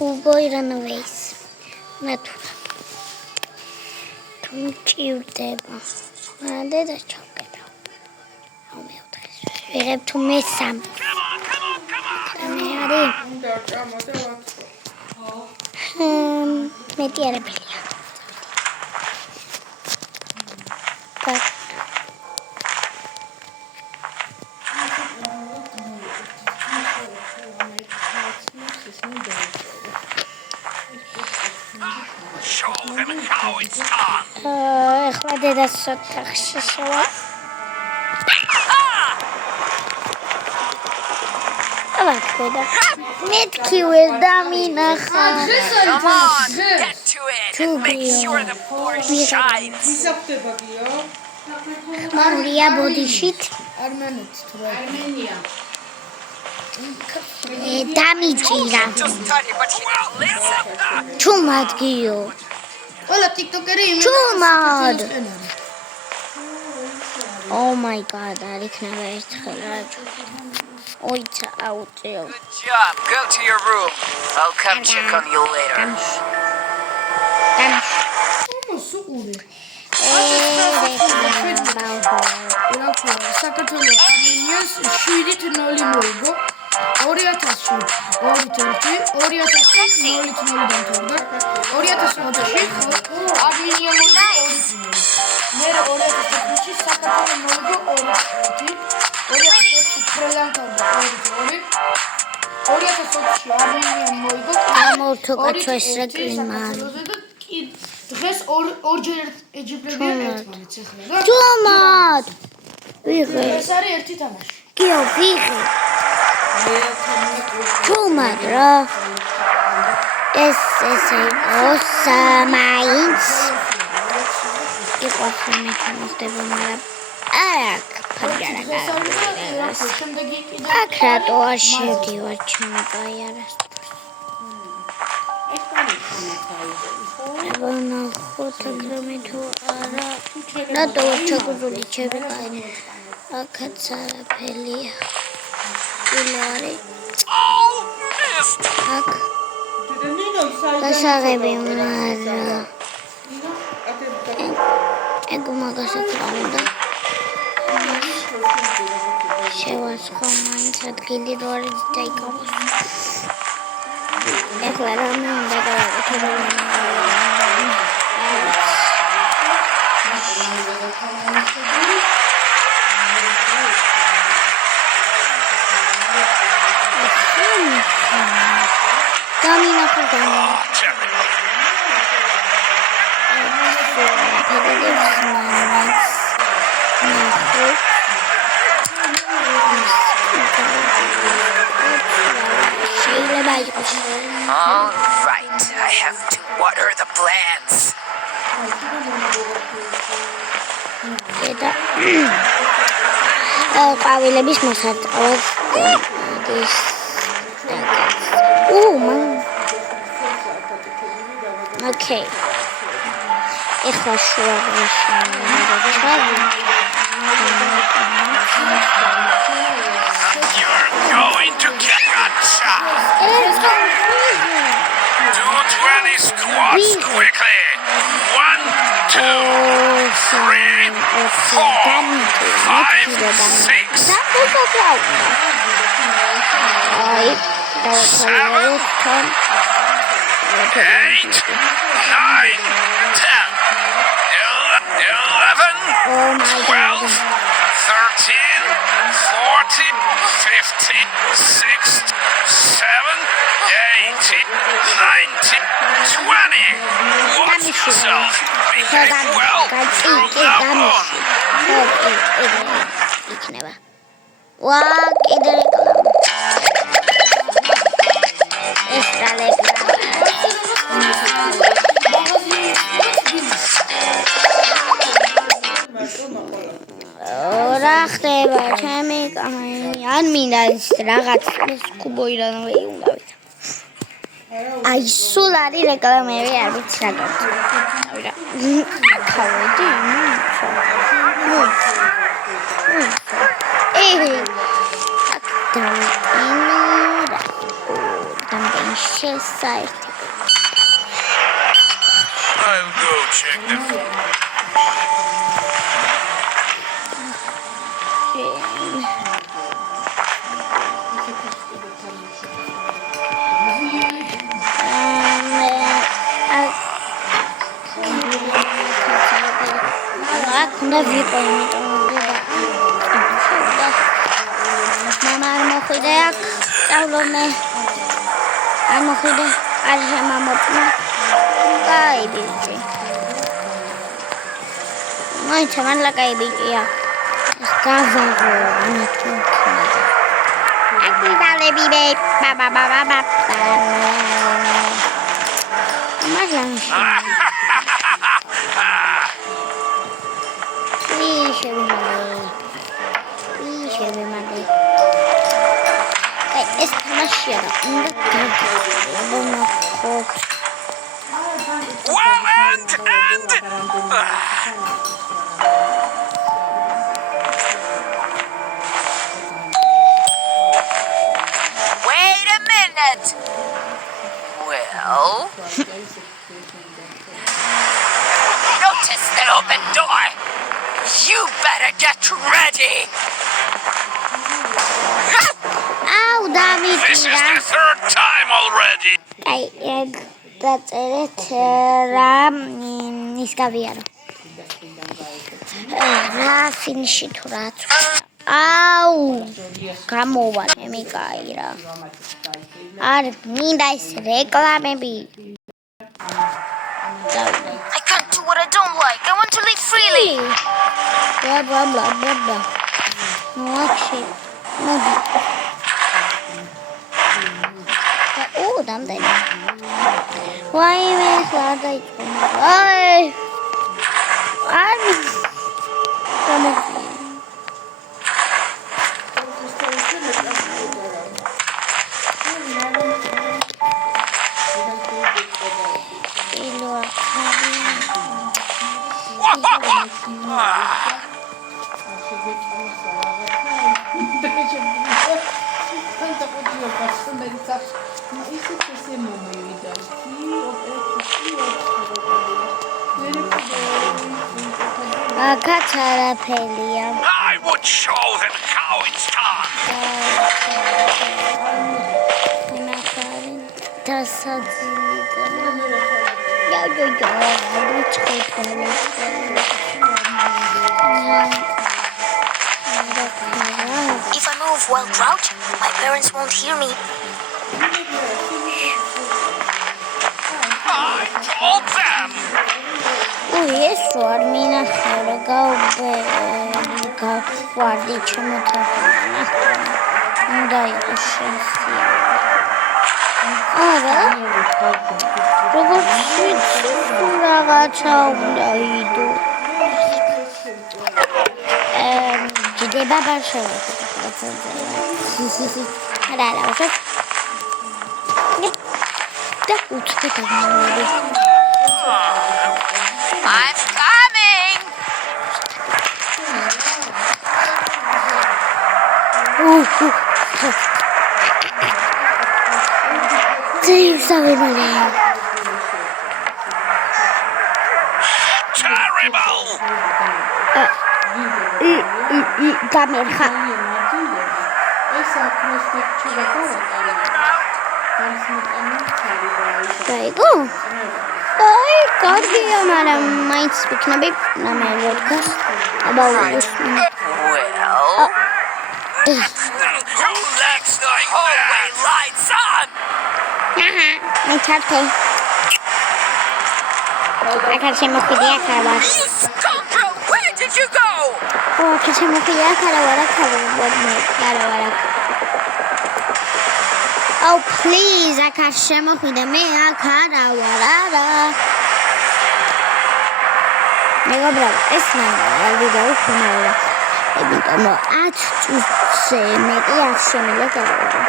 Cowboy Runaways. Natura. Tum ჭირდება. მანდე და ჩავკეტავ. აუ მეოთხე. ვიღებ თუ მესამ. მე არის. მეტი არაფერია. Show them how it's done. ეხლა დედას ოთახში შევა. აბა, მეთქი ვერ დამინახა. Come on, get to it and make sure the board shines. მარია ბოდიშით. Armenia. დამიჭირა. Just study, but he won't listen. ჩუმადგიო. ყველა TikToker-ი ჩუმად. Oh my god, არ იქნება ერთხელ რაჯო. ოიცა აუწიო. Good job. Go to your room. I'll come check on you later. სუყური. Ე საქართველოს არმენიას 7-0 მოიგო. 2000-ში 2-1, 2006-ში 0-0 დამთავრდა. 2020-ში არმენია მოიგო 2-0. მე 2013-ში საქართველოს მოიგო 2-1. 2020-ში ფრელანკა 2-2. 2020-ში არმენია მოიგო ამორთო კაცოს რეკრიმარ. დღეს ორჯერ ეჯიბრებიან ერთმანეთს ახლა და ჩუმად. ვიღე. ეს არის ერთი თამაში. კიო ვიღე. ჩუმად რა. ესე ოსამაინც. იყო შემეცნდება მაგრამ აქ ფაგარა. შემდეგი კიდე აქ რატო არ შევდივარ ჩემი ბაიარას. ნახოთ აგრამე თუ არა. რატო ჩაგუზული ჩემი ბაიარი. აქაც არაფერია. ილარი. აქ გასაღები მარა. ეგ მაგასაც რა უნდა. შევასხო მაინც ადგილი რო არის დაიკავოს. ეხლა რამე უნდა გავაკეთო. დამინახო All right, I have to water the plants. ყვავილების მოსარწყავად ის მან ოკეი ეხლა შუაღაში You're going to get gotcha. Do 20 squats quickly. 1, 2, 3, 4, 5, 6, 8, 9, 10, 11, 12, 13, 14, 15, 16, 17, 18, 19, 20. Watch yourself. Behave well through the war. იქნება. ვა, კიდე რეკლამა. ეს რა რეკლამა. რა ხდება ჩემი კამერი? არ მინდა ის რაღაც ეს კუბოი რანავე უნდა ვიდა. აი სულ არის რეკლამები არ ვიცი რა გავწევ. ხავედი საერთო. I'll go check the უნდა ვიყო იმიტომ მამა არ მოხვიდე აქ სწავლობმე არ მოხვიდე არ შემამოწმა კაი ბიჭი მაინც მართლა კაი ბიჭია ეს გავაღო ამათო აქ მიდალები ბე ბაბა მართლა ეს თამაშია და უნდა გავაგო Well, and Wait a minute. Well, notice that open door. You better get ready. აუ this is დავიჭირა the third time already. აი ეგ დაწერეთ რა ის გავიარო რა ფინიში თუ რაც აუ გამოვა მე კაი რა არ მინდა ეს რეკლამები I can't do what I don't like. I want to live freely. bla მოაჩი მოდი ო დამდენი ვაიმე ხარ დაიწყო აი აი გამოდი აქაც არაფერია I would show them how it's done. If I move while crouching, my parents won't hear me. I told them. ეს არ მინახავ გავვარდი ჩემოთახა უნდა იყოს შენსია არა როგორც რაღაცა უნდა იდო ჯდება ბაშა არა ვაშა და უცხო I'm coming. Terrible. გამერხა გაიგო? აი, კარგია, მაგრამ მაინც ვიქნები ნამე ვოდკას. აბაუს. Well, Who likes like hallway that? lights on. აჰა, მე ჩავთე. აკა შემოხვიდია ხავა. You scoundrel! Where did you go? ო, აკა შემოხვიდია ხარავარა ხავობოდმე, ხარავარა. Oh, please, აკა შემოხვიდე მე აქ არავარა. მეგობრებო, ეს მან ვიდეო ხომალა. იმიტომ რომ 10 წუთზე მეტი არ შემიძლია გავაკეთო.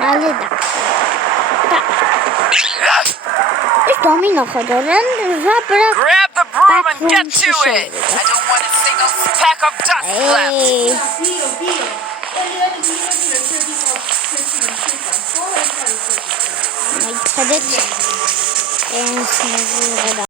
მალე და ეს დომინო ხოდორან ვაბრა Grab the broom and get to it. I don't want a single speck of dust left. მოიცადეთ ეს მეზურა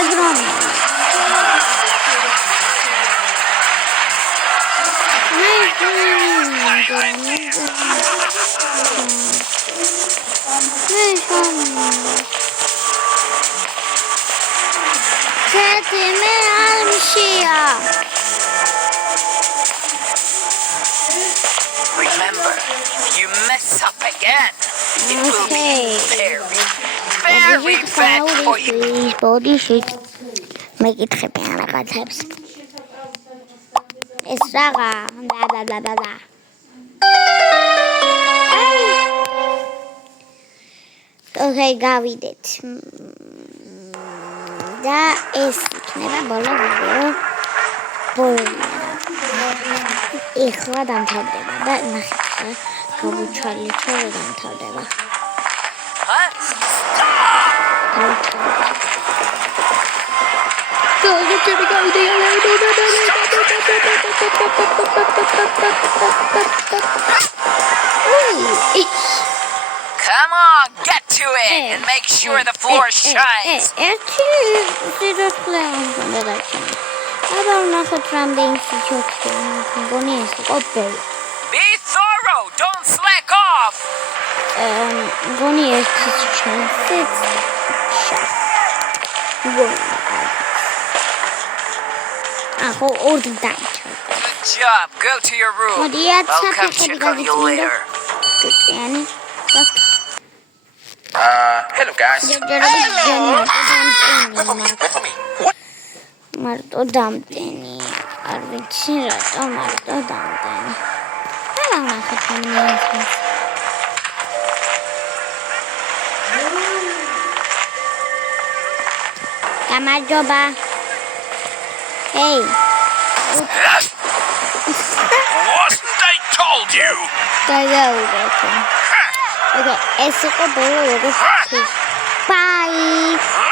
ეგრომი Remember, if you mess up again, it will be very bad for you. ბოდიშით მეკითხები ამ რაღაცებს ეს რაღა და ოკეი გავიდეთ და ეს იქნება ბოლო ვიდეო ეხლა დამთავრდება და ნახეთ გავუჩვალეთ რომ დამთავრდება Come on, get to it and make sure the floor shines. ერთი სიტყვა გადაჭიმა აბა ნახოთ რამდენი სიჩოქია მგონი ეს იყო ბევრი Be thorough, don't slack off. მგონი ერთი ჩანსიც ახო ორი დამჭა Good job. Go to your room. I'll come check on you later. yani Hello, guys. მარტო დამტენი არ ვიცი რატო მარტო დამტენი არა ნახეთ ამის გამარჯობა Hey Wasn't I told you? Okay, ეს იყო ბოლო როგორც Bye